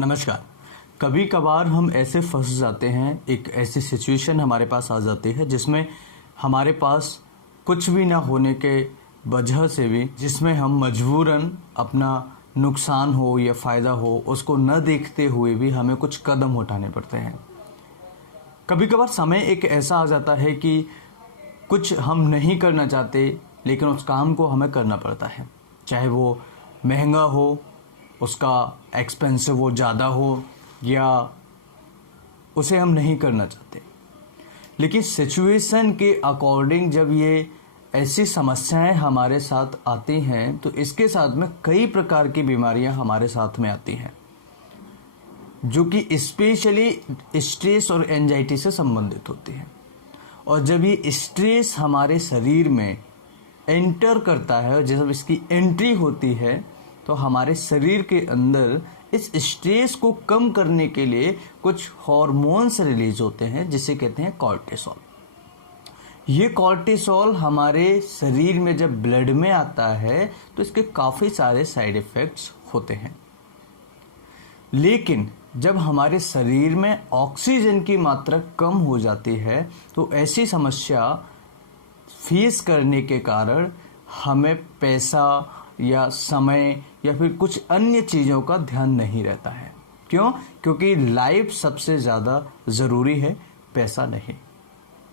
नमस्कार। कभी कभार हम ऐसे फंस जाते हैं, एक ऐसी सिचुएशन हमारे पास आ जाती है जिसमें हमारे पास कुछ भी ना होने के वजह से भी, जिसमें हम मजबूरन अपना नुकसान हो या फ़ायदा हो उसको न देखते हुए भी हमें कुछ कदम उठाने पड़ते हैं। कभी कभार समय एक ऐसा आ जाता है कि कुछ हम नहीं करना चाहते लेकिन उस काम को हमें करना पड़ता है, चाहे वो महंगा हो, उसका एक्सपेंसिव वो ज़्यादा हो, या उसे हम नहीं करना चाहते। लेकिन सिचुएशन के अकॉर्डिंग जब ये ऐसी समस्याएं हमारे साथ आती हैं तो इसके साथ में कई प्रकार की बीमारियां हमारे साथ में आती हैं, जो कि स्पेशली स्ट्रेस और एंजाइटी से संबंधित होती हैं। और जब ये स्ट्रेस हमारे शरीर में एंटर करता है और जब इसकी एंट्री होती है तो हमारे शरीर के अंदर इस स्ट्रेस को कम करने के लिए कुछ हार्मोन्स रिलीज होते हैं जिसे कहते हैं कॉर्टिसोल। ये कॉर्टिसोल हमारे शरीर में जब ब्लड में आता है तो इसके काफ़ी सारे साइड इफ़ेक्ट्स होते हैं। लेकिन जब हमारे शरीर में ऑक्सीजन की मात्रा कम हो जाती है तो ऐसी समस्या फेस करने के कारण हमें पैसा या समय या फिर कुछ अन्य चीज़ों का ध्यान नहीं रहता है। क्यों? क्योंकि लाइफ सबसे ज़्यादा ज़रूरी है, पैसा नहीं।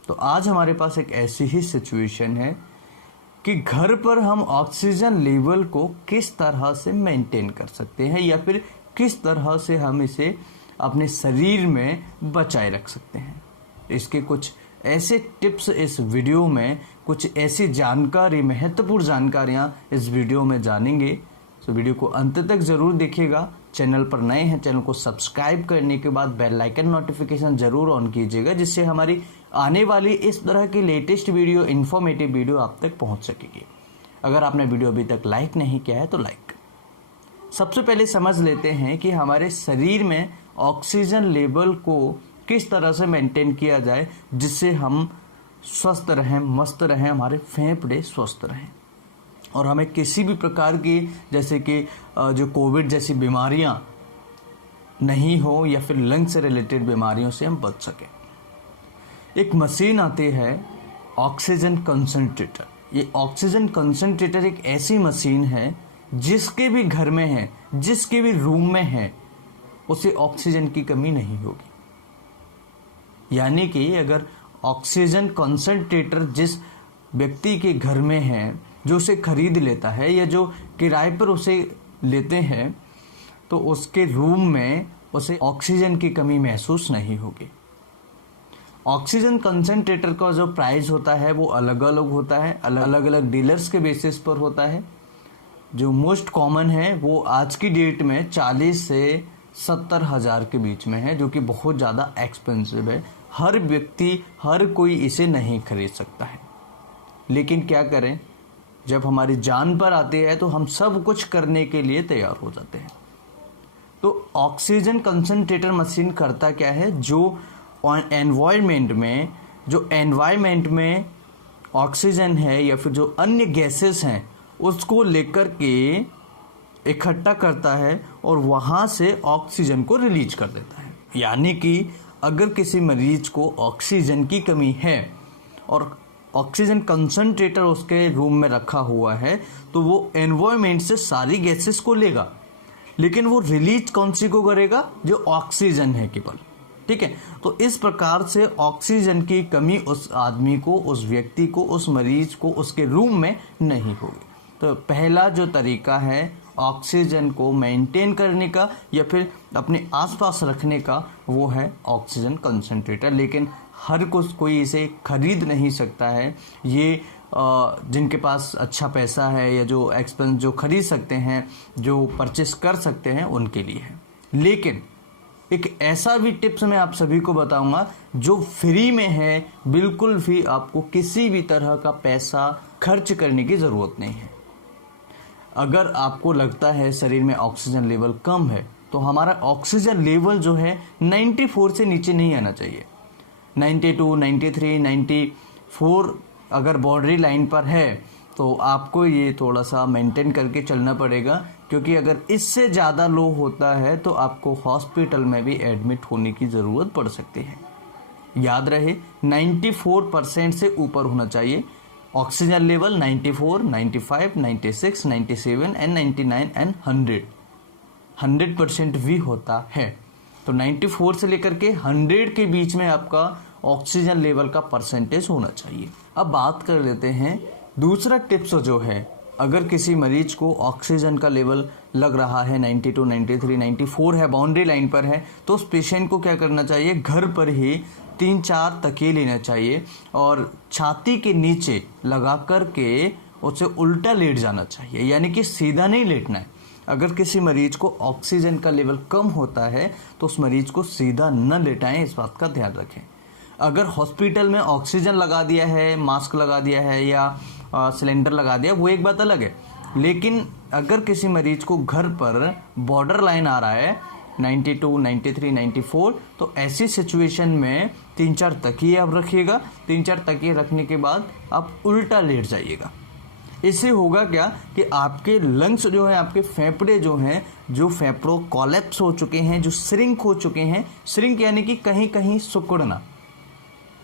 तो आज हमारे पास एक ऐसी ही सिचुएशन है कि घर पर हम ऑक्सीजन लेवल को किस तरह से मेंटेन कर सकते हैं या फिर किस तरह से हम इसे अपने शरीर में बचाए रख सकते हैं। इसके कुछ ऐसे टिप्स इस वीडियो में, कुछ ऐसी जानकारी, महत्वपूर्ण जानकारियाँ इस वीडियो में जानेंगे। तो वीडियो को अंत तक ज़रूर देखिएगा। चैनल पर नए हैं, चैनल को सब्सक्राइब करने के बाद बेल आइकन नोटिफिकेशन ज़रूर ऑन कीजिएगा, जिससे हमारी आने वाली इस तरह की लेटेस्ट वीडियो, इन्फॉर्मेटिव वीडियो आप तक पहुंच सकेगी। अगर आपने वीडियो अभी तक लाइक नहीं किया है तो लाइक। सबसे पहले समझ लेते हैं कि हमारे शरीर में ऑक्सीजन लेवल को किस तरह से मेंटेन किया जाए जिससे हम स्वस्थ रहें, मस्त रहें, हमारे फेफड़े स्वस्थ रहें और हमें किसी भी प्रकार की, जैसे कि जो कोविड जैसी बीमारियां नहीं हो या फिर लंग से रिलेटेड बीमारियों से हम बच सकें। एक मशीन आती है ऑक्सीजन कंसंट्रेटर। ये ऑक्सीजन कंसंट्रेटर एक ऐसी मशीन है जिसके भी घर में है, जिसके भी रूम में है, उसे ऑक्सीजन की कमी नहीं होगी। यानी कि अगर ऑक्सीजन कंसंट्रेटर जिस व्यक्ति के घर में है, जो उसे खरीद लेता है या जो किराए पर उसे लेते हैं, तो उसके रूम में उसे ऑक्सीजन की कमी महसूस नहीं होगी। ऑक्सीजन कंसंट्रेटर का जो प्राइस होता है वो अलग अलग होता है, अलग अलग डीलर्स के बेसिस पर होता है। जो मोस्ट कॉमन है वो आज की डेट में 40 से 70 हज़ार के बीच में है, जो कि बहुत ज़्यादा एक्सपेंसिव है। हर व्यक्ति, हर कोई इसे नहीं खरीद सकता है। लेकिन क्या करें, जब हमारी जान पर आती है तो हम सब कुछ करने के लिए तैयार हो जाते हैं। तो ऑक्सीजन कंसंट्रेटर मशीन करता क्या है, जो एनवायरनमेंट में ऑक्सीजन है या फिर जो अन्य गैसेस हैं उसको लेकर के इकट्ठा करता है और वहाँ से ऑक्सीजन को रिलीज कर देता है। यानी कि अगर किसी मरीज को ऑक्सीजन की कमी है और ऑक्सीजन कंसंट्रेटर उसके रूम में रखा हुआ है तो वो एनवायरनमेंट से सारी गैसेस को लेगा, लेकिन वो रिलीज कौन सी को करेगा, जो ऑक्सीजन है केवल। ठीक है, तो इस प्रकार से ऑक्सीजन की कमी उस आदमी को, उस व्यक्ति को, उस मरीज को उसके रूम में नहीं होगी। तो पहला जो तरीका है ऑक्सीजन को मेंटेन करने का या फिर अपने आसपास रखने का, वो है ऑक्सीजन कंसंट्रेटर। लेकिन हर कोई इसे खरीद नहीं सकता है। ये जिनके पास अच्छा पैसा है या जो एक्सपेंस जो खरीद सकते हैं, जो परचेस कर सकते हैं, उनके लिए है। लेकिन एक ऐसा भी टिप्स मैं आप सभी को बताऊंगा जो फ्री में है, बिल्कुल भी आपको किसी भी तरह का पैसा खर्च करने की ज़रूरत नहीं है। अगर आपको लगता है शरीर में ऑक्सीजन लेवल कम है तो हमारा ऑक्सीजन लेवल जो है 94 से नीचे नहीं आना चाहिए। 92, 93, 94 अगर बाउंड्री लाइन पर है तो आपको ये थोड़ा सा मेंटेन करके चलना पड़ेगा क्योंकि अगर इससे ज़्यादा लो होता है तो आपको हॉस्पिटल में भी एडमिट होने की ज़रूरत पड़ सकती है। याद रहे 94% से ऊपर होना चाहिए ऑक्सीजन लेवल। 94, 95, 96, 97 एंड 99 एंड 100% भी होता है। तो 94 से लेकर के 100 के बीच में आपका ऑक्सीजन लेवल का परसेंटेज होना चाहिए। अब बात कर लेते हैं दूसरा टिप्स जो है, अगर किसी मरीज को ऑक्सीजन का लेवल लग रहा है 92, 93, 94 है, बाउंड्री लाइन पर है, तो उस पेशेंट को क्या करना चाहिए, घर पर ही 3-4 तकिए लेना चाहिए और छाती के नीचे लगा कर के उसे उल्टा लेट जाना चाहिए, यानी कि सीधा नहीं लेटना है। अगर किसी मरीज को ऑक्सीजन का लेवल कम होता है तो उस मरीज को सीधा न लेटाएं, इस बात का ध्यान रखें। अगर हॉस्पिटल में ऑक्सीजन लगा दिया है, मास्क लगा दिया है या सिलेंडर लगा दिया, वो एक बात अलग है। लेकिन अगर किसी मरीज को घर पर बॉर्डर लाइन आ रहा है 92, 93, 94, तो ऐसी सिचुएशन में 3-4 तकिए आप रखिएगा। 3-4 तकिए रखने के बाद आप उल्टा लेट जाइएगा। इससे होगा क्या कि आपके लंग्स जो है, आपके फेफड़े जो हैं, जो फेफड़ों कोलैप्स हो चुके हैं, जो श्रिंक हो चुके हैं, श्रिंक यानी कि कहीं कहीं सिकुड़ना।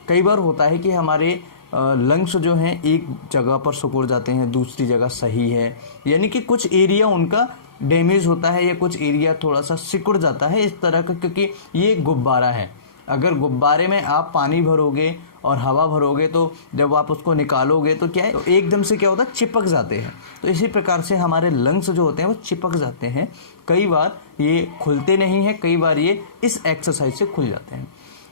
कई बार होता है कि हमारे लंग्स जो हैं एक जगह पर सिकुड़ जाते हैं, दूसरी जगह सही है, यानी कि कुछ एरिया उनका डैमेज होता है या कुछ एरिया थोड़ा सा सिकुड़ जाता है इस तरह का, क्योंकि ये गुब्बारा है। अगर गुब्बारे में आप पानी भरोगे और हवा भरोगे तो जब आप उसको निकालोगे तो क्या है, तो एकदम से क्या होता है, चिपक जाते हैं। तो इसी प्रकार से हमारे लंग्स जो होते हैं वो चिपक जाते हैं। कई बार ये खुलते नहीं हैं, कई बार ये इस एक्सरसाइज से खुल जाते हैं।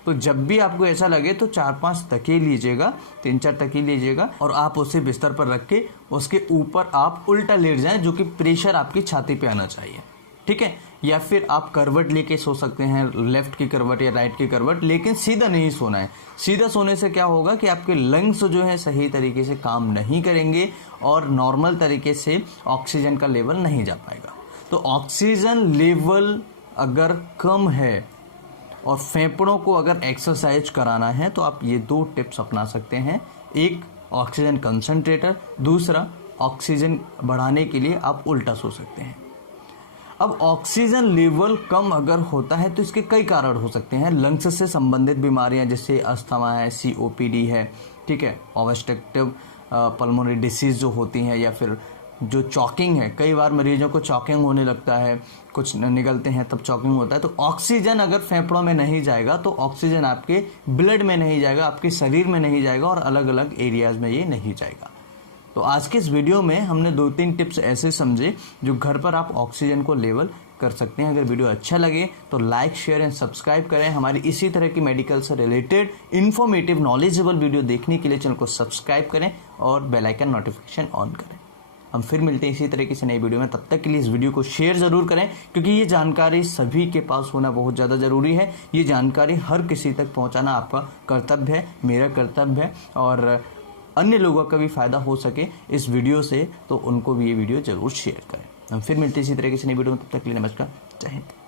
तो जब भी आपको ऐसा लगे तो 4-5 तकिए लीजिएगा, 3-4 तकिए लीजिएगा और आप उसे बिस्तर पर रख के उसके ऊपर आप उल्टा लेट जाएं, जो कि प्रेशर आपकी छाती पे आना चाहिए, ठीक है। या फिर आप करवट लेके सो सकते हैं, लेफ्ट की करवट या राइट की करवट, लेकिन सीधा नहीं सोना है। सीधा सोने से क्या होगा कि आपके लंग्स जो है सही तरीके से काम नहीं करेंगे और नॉर्मल तरीके से ऑक्सीजन का लेवल नहीं जा पाएगा। तो ऑक्सीजन लेवल अगर कम है और फेफड़ों को अगर एक्सरसाइज कराना है तो आप ये 2 टिप्स अपना सकते हैं। एक ऑक्सीजन कंसंट्रेटर, दूसरा ऑक्सीजन बढ़ाने के लिए आप उल्टा सो सकते हैं। अब ऑक्सीजन लेवल कम अगर होता है तो इसके कई कारण हो सकते हैं। लंग्स से संबंधित बीमारियां जैसे अस्थमा है, COPD है, ठीक है, ऑब्स्ट्रक्टिव पल्मोनरी डिसीज जो होती हैं, या फिर जो चॉकिंग है, कई बार मरीजों को चॉकिंग होने लगता है, कुछ निगलते हैं तब चॉकिंग होता है। तो ऑक्सीजन अगर फेफड़ों में नहीं जाएगा तो ऑक्सीजन आपके ब्लड में नहीं जाएगा, आपके शरीर में नहीं जाएगा और अलग अलग एरियाज में ये नहीं जाएगा। तो आज के इस वीडियो में हमने 2-3 टिप्स ऐसे समझे जो घर पर आप ऑक्सीजन को लेवल कर सकते हैं। अगर वीडियो अच्छा लगे तो लाइक, शेयर एंड सब्सक्राइब करें। हमारी इसी तरह की मेडिकल से रिलेटेड इन्फॉर्मेटिव नॉलेजेबल वीडियो देखने के लिए चैनल को सब्सक्राइब करें और बेल आइकन नोटिफिकेशन ऑन करें। हम फिर मिलते हैं इसी तरह की नई वीडियो में। तब तक के लिए इस वीडियो को शेयर ज़रूर करें, क्योंकि ये जानकारी सभी के पास होना बहुत ज़्यादा ज़रूरी है। ये जानकारी हर किसी तक पहुंचाना आपका कर्तव्य है, मेरा कर्तव्य है, और अन्य लोगों का भी फ़ायदा हो सके इस वीडियो से, तो उनको भी ये वीडियो ज़रूर शेयर करें। हम फिर मिलते हैं इसी तरह की नई वीडियो में। तब तक के लिए नमस्कार, जय हिंद।